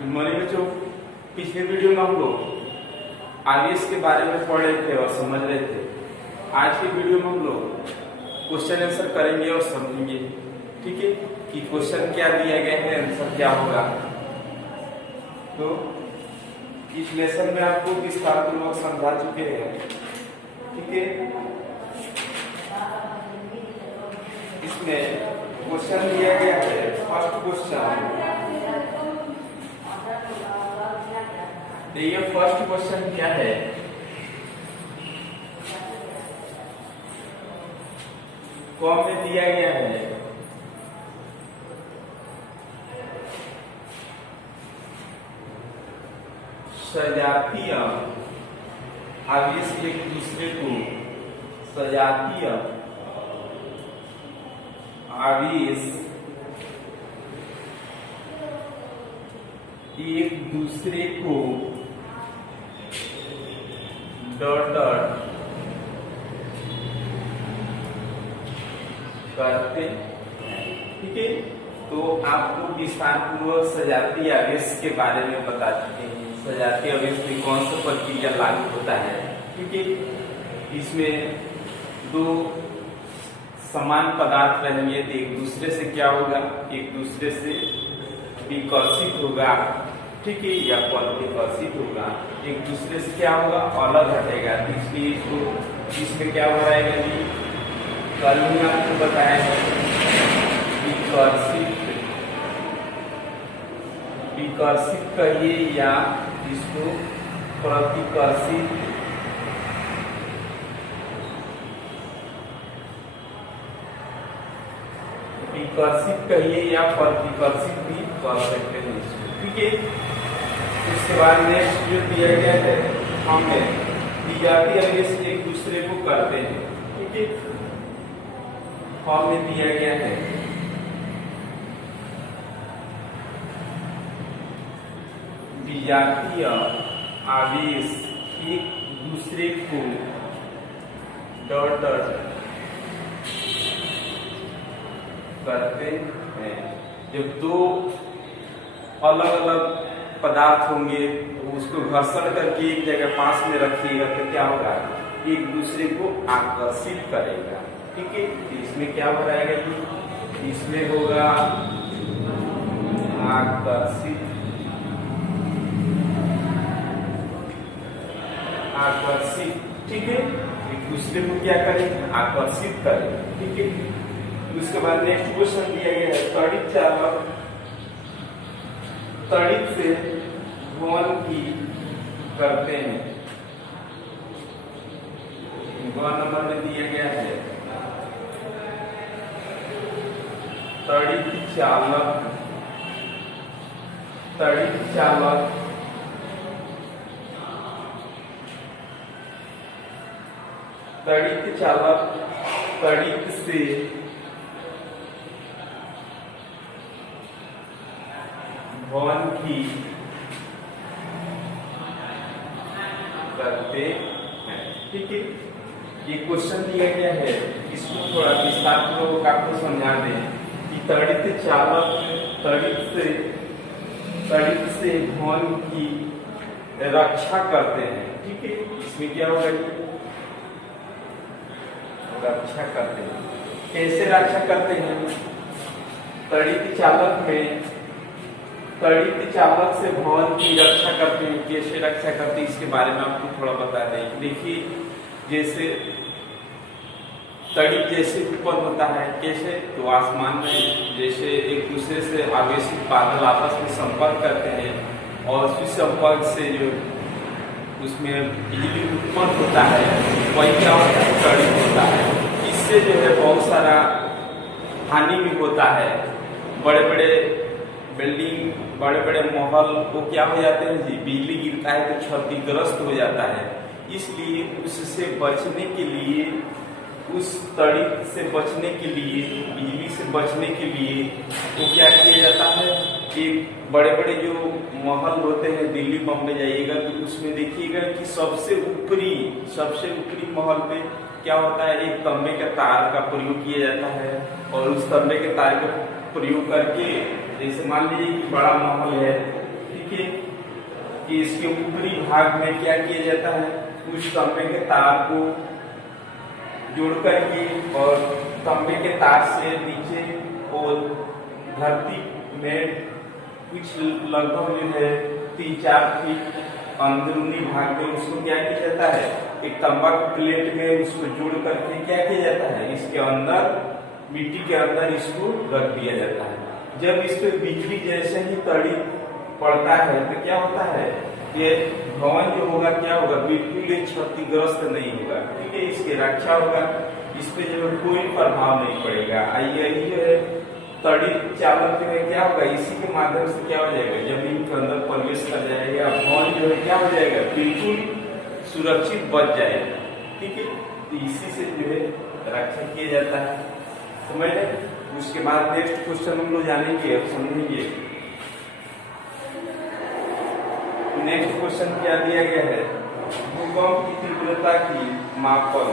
Good morning बच्चों। पिछले video में हम लोग आरएस के बारे में पढ़ रहे थे और समझ रहे थे। आज के वीडियो में हम लोग क्वेश्चन आंसर करेंगे और समझेंगे, ठीक है, कि क्वेश्चन क्या दिया गया है, आंसर क्या होगा। तो इस लेसन में आपको विस्तार पूर्वक समझा चुके हैं, ठीक है। इसमें क्वेश्चन दिया गया है, फर्स्ट क्वेश्चन। देखिए फर्स्ट क्वेश्चन क्या है, कॉम में दिया गया है सजातीय आवेश एक दूसरे को सजातीय आवेश एक दूसरे को डॉट डॉट करते, ठीक है। तो आपको विस्तार पूर्वक सजातीय आवेश के बारे में बता चुके हैं। सजातीय आवेश में कौन सा प्रक्रिया लागू होता है, ठीक है। इसमें दो समान पदार्थ रहेंगे तो एक दूसरे से क्या होगा, एक दूसरे से विकर्षित होगा, ठीक है, या परिकर्षित होगा। एक दूसरे से क्या होगा, अलग हटेगा। इसलिए इसको इसमें क्या हो जाएगा जी, कल ही आपको बताया है विकर्षित कहिए या इसको प्रतिकर्षित विकर्षित कहिए या प्रतिकर्षित भी कर सकते हैं इसको, ठीक है। उसके बाद नेक्स्ट जो दिया गया है, हमें विजातीय आवेश एक दूसरे को करते हैं, ठीक है। फॉर्म में दिया गया है विजातीय आवेश एक दूसरे को डॉट डॉट करते हैं। जब दो अलग अलग पदार्थ होंगे तो उसको घर्षण करके एक जगह पास में रखिएगा तो क्या होगा, एक दूसरे को आकर्षित करेगा, ठीक है। इसमें क्या हो जाएगा जी, इसमें होगा आकर्षित आकर्षित, ठीक है। एक दूसरे को क्या करेंगे, आकर्षित करेंगे, ठीक है। उसके बाद नेक्स्ट क्वेश्चन दिया गया है त्वरित चालक त्वरित से घूर्णन की करते हैं। नंबर में दिया गया है त्वरित चालक त्वरित चालक त्वरित चालक त्वरित से घूर्णन की करते हैं, ठीक है। ये क्वेश्चन दिया गया है, इसको थोड़ा विस्तार पूर्वक आपको समझा दें कि त्वरित चालक त्वरित से घूर्णन की रक्षा करते हैं, ठीक है। इसमें क्या होगा, रक्षा करते हैं। कैसे रक्षा करते हैं, त्वरित चालक में त्वरित चालक से घूर्णन की रक्षा करते हैं। कैसे रक्षा करते हैं इसके बारे में आपको थोड़ा बता दें। देखिए जैसे त्वरित जैसे उत्पन्न होता है, कैसे, तो आसमान में जैसे एक दूसरे से आवेशित बादल आपस में संपर्क करते हैं और उस संपर्क से जो उसमें बिजली उत्पन्न होता है वही क्या होता है, त्वरित होता है। इससे जो है बहुत सारा हानि भी होता है। बड़े बड़े बिल्डिंग, बड़े बड़े महल वो क्या हो जाते हैं जी, बिजली गिरता है तो क्षतिग्रस्त हो जाता है। इसलिए उससे बचने के लिए, उस त्वरित से बचने के लिए, बिजली से बचने के लिए तो क्या किया जाता है, एक बड़े बड़े जो महल होते हैं, दिल्ली बम्बई जाइएगा तो उसमें देखिएगा कि सबसे ऊपरी महल पे क्या होता है, एक तंबे के तार का प्रयोग किया जाता है और उस तंबे के तार का प्रयोग करके, जैसे मान लीजिए कि बड़ा महल है, ठीक ठीक है, कि इसके ऊपरी भाग में क्या किया जाता है, कुछ तांबे के तार को जोड़ करके और तांबे के तार से नीचे और धरती में कुछ लगभग जो है 3-4 फीट अंदरूनी भाग में उसको क्या किया जाता है, एक तांबा की प्लेट में उसको जोड़ करके क्या किया जाता है, इसके अंदर मिट्टी के अंदर इसको रख दिया जाता है। जब इस पे बिजली जैसे ही तड़ी पड़ता है तो क्या होता है, ये भवन जो होगा क्या होगा, बिल्कुल क्षतिग्रस्त नहीं होगा, ठीक है, इसकी रक्षा होगा, इस पे जो है कोई प्रभाव नहीं पड़ेगा। यही जो है तड़ी चावल जो है क्या होगा, इसी के माध्यम से क्या हो जाएगा, जमीन के अंदर प्रवेश कर जाएगा, भवन जो है क्या हो जाएगा, बिल्कुल सुरक्षित बच जाएगा, ठीक है। तो इसी से जो है रक्षा किया जाता है, समझ रहे। उसके बाद नेक्स्ट क्वेश्चन हम लोग जानेंगे और समझेंगे। नेक्स्ट क्वेश्चन क्या दिया गया है, भूकंप की तीव्रता की मापन।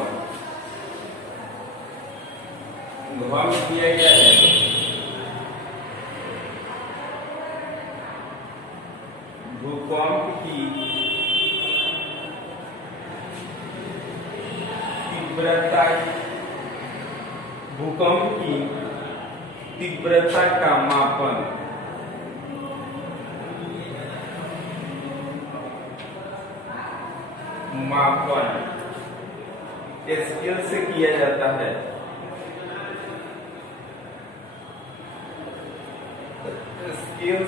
भूकंप दिया गया है, भूकंप की तीव्रता, भूकंप की तीव्रता का मापन स्केल से किया जाता है। स्केल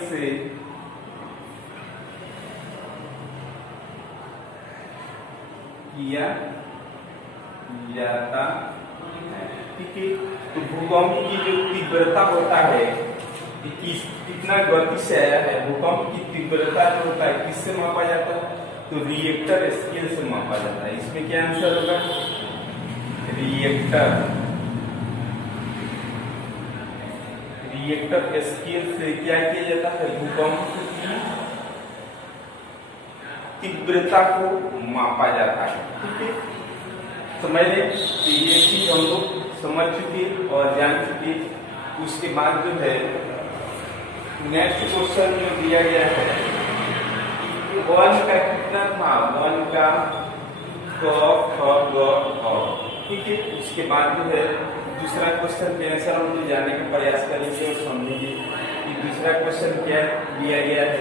से किया जाता है, ठीक है। तो भूकंप की जो तीव्रता होता है कि कितना गति से आया है, भूकंप की तीव्रता जो होता है किससे मापा जाता है, तो रिएक्टर स्केल से मापा जाता है। इसमें क्या आंसर होगा, रिएक्टर स्केल से क्या किया जाता है, भूकंप की तीव्रता को मापा जाता है, ठीक है। समझ ले, ये चीज हम लोग समझ चुके और जान चुके। उसके बाद जो है नेक्स्ट क्वेश्चन जो दिया गया है, वन का कितना था, वन का ठीक है। उसके बाद जो है दूसरा क्वेश्चन के आंसर हम लोग जानने का प्रयास करेंगे और समझेंगे कि दूसरा क्वेश्चन क्या दिया गया है,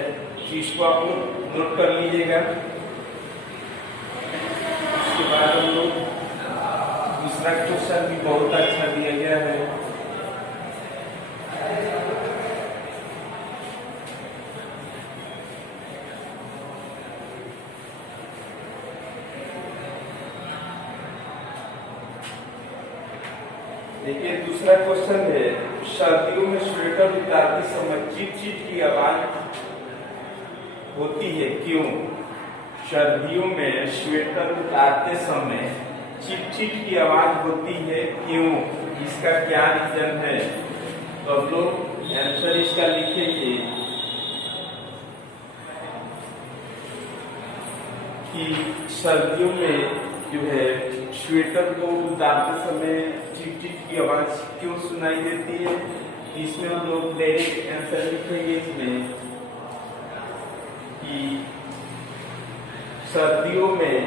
इसको आप लोग नोट कर लीजिएगा। उसके बाद हम लोग दूसरा क्वेश्चन भी बहुत अच्छा दिया गया है, देखिए दूसरा क्वेश्चन है, सर्दियों में स्वेटर उतारते समय चीट चीट की आवाज होती है, क्यों। सर्दियों में स्वेटर उतारते समय चिट चिट की आवाज होती है, क्यों, इसका क्या रीजन है। तो अब लोग आंसर इसका लिखेंगे कि सर्दियों में जो है स्वेटर को उतारते समय चिट चिट की आवाज क्यों सुनाई देती है। इसमें हम लोग डायरेक्ट आंसर लिखेंगे इसमें कि सर्दियों में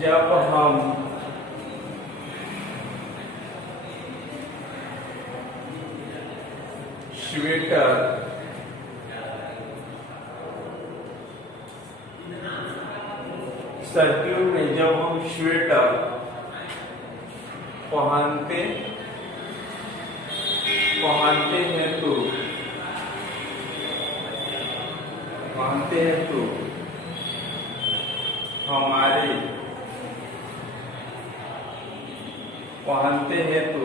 जब हम स्वेटर सर्दियों में जब हम स्वेटर पहनते हैं तो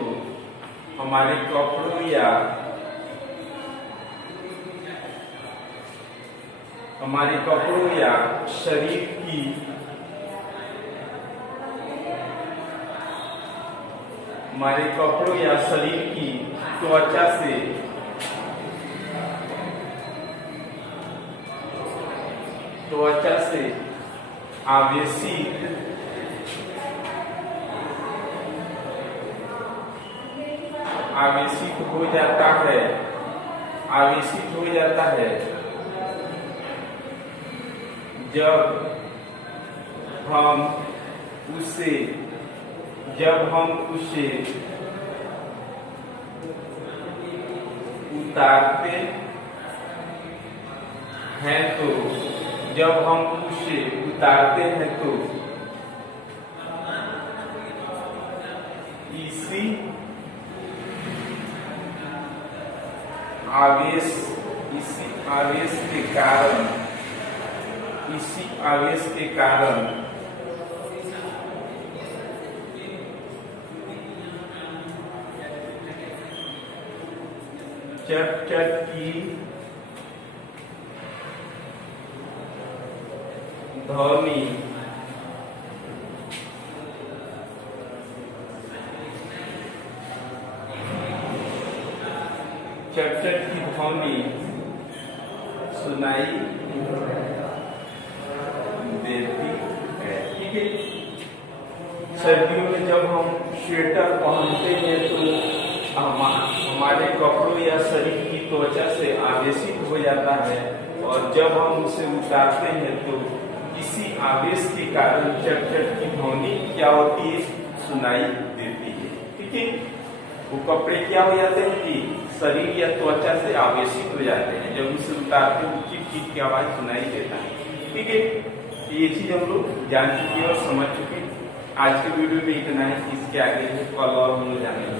हमारे कपड़ों या शरीर की त्वचा से त्वचा से आवेशित हो जाता है, आवेशित हो जाता है जब हम उसे उतारते हैं तो इसी आवेश के कारण चट की ध्वनि सुनाई देती है। ठीक है, सर्दियों में जब हम स्वेटर पहनते हैं तो हमारे कपड़ों या शरीर की त्वचा से आवेशित हो जाता है, और जब हम उसे उतारते हैं तो इसी आवेश के कारण चट की ध्वनि क्या होती है, सुनाई देती है। ठीक है, वो कपड़े क्या हो जाते हैं कि शरीर या त्वचा से आवेशित हो जाते हैं, जब उसे उतारते हैं चिप की आवाज सुनाई देता है। ठीक है, ये चीज हम लोग जान चुके और समझ चुके। आज के वीडियो में इतना है, इसके आगे कल और हम लोग जानेंगे।